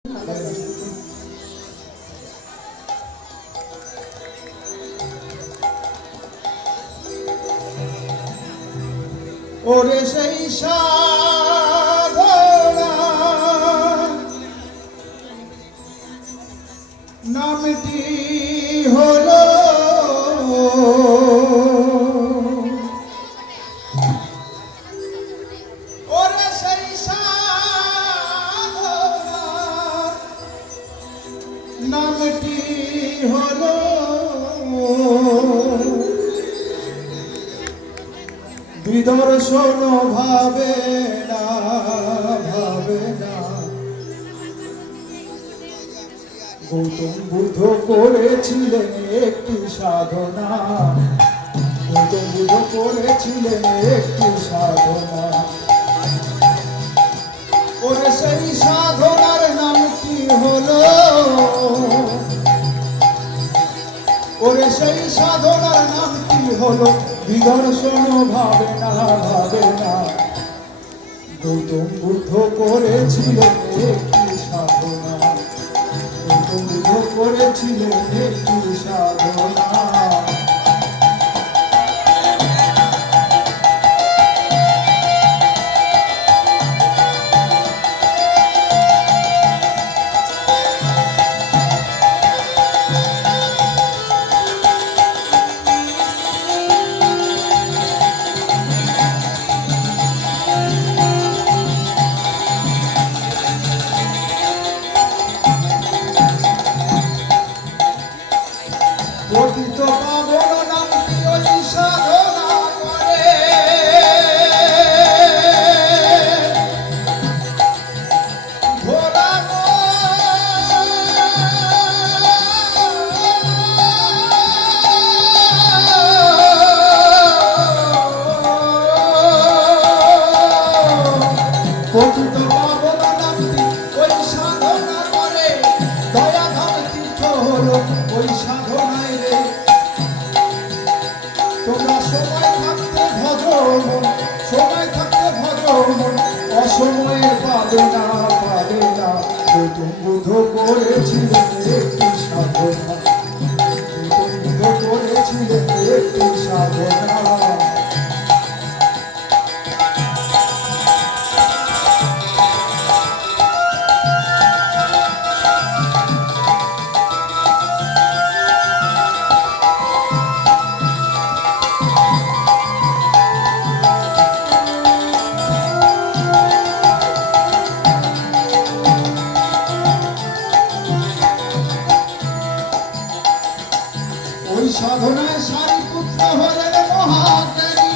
ওরে সেই সাধনা নামটি হলো ওরে সেই সাধনা নামটি হলো বিদর্শন ভাবে না গৌতম বুদ্ধ করেছিলেন একটি সাধনা। গৌতম বুদ্ধ করেছিলেন একটি সাধনা। ওরে সেই সাধনার নাম কি হলো? ওরে সেই সাধনার নাম কি হলো? বিদর্শন ভাবে না গৌতম বুদ্ধ করেছিলেন একটি সাধনা। গৌতম বুদ্ধ করেছিলেন একটি সাধনা। পতিত পাবন নামটি ওই সাধনা করে ভোলা পতিত পাবন নামটি ওই সাধনা করে দয়াধাম তীর্থ হলো ওই সাধনায় রে। তোমরা সময় থাকতে ভজন, সময় থাকতে ভজন, অসময়ে পাবে না। গৌতম বুদ্ধ করেছিলেন একটি সাধনা। গৌতম বুদ্ধ করেছিলেন একটি সাধনা। ওই সাধনায় সারিপুত্র হলেন মহাজ্ঞানী।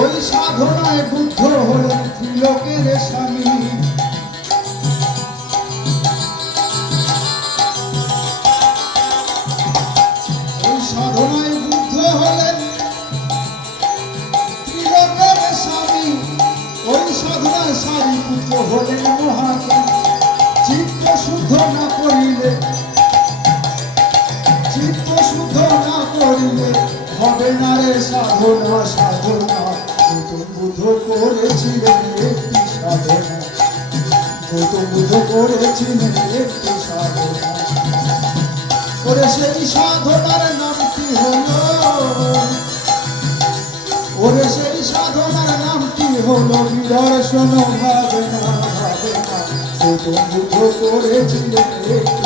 ওই সাধনায় বুদ্ধ হলেন ত্রিলোকের স্বামী। ওই সাধনায় বুদ্ধ হলেন ত্রিলোকের স্বামী। ওই সাধনায় সারিপুত্র হলেন মহাজ্ঞানী। চিত্ত শুদ্ধ না করিলে হবে না রে সাধনা। গৌতম বুদ্ধ করেছিলেন একটি সাধনা। গৌতম বুদ্ধ করেছিলেন একটি সাধনা। ওরে সেই সাধনার নাম কি হলো? ওরে সেই সাধনার নাম কি হলো? বিদর্শন ভাবে না গৌতম বুদ্ধ করেছিলেন একটি